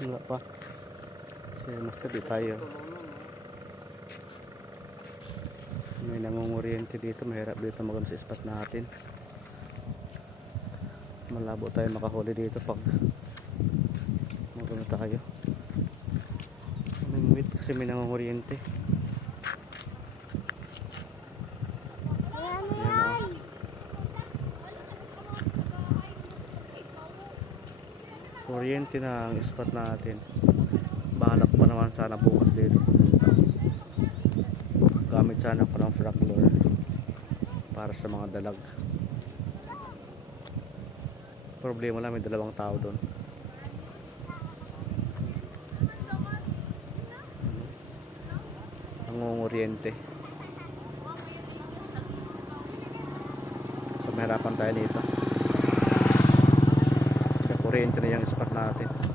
Wala pa. Kasi mas tabi tayo. May nangunguryente dito. Mahirap dito magano sa spot natin. Malabo tayo makahuli dito pag magano tayo. May kasi may nangunguryente. Kuryente na ang spot natin. Bahalak pa naman sana bukas dito. Gamit sana ko ng frog lure para sa mga dalag. Problema lang, may dalawang tao doon. Nangunguryente. So mahirapan tayo dito. Kuryente na yung spot natin.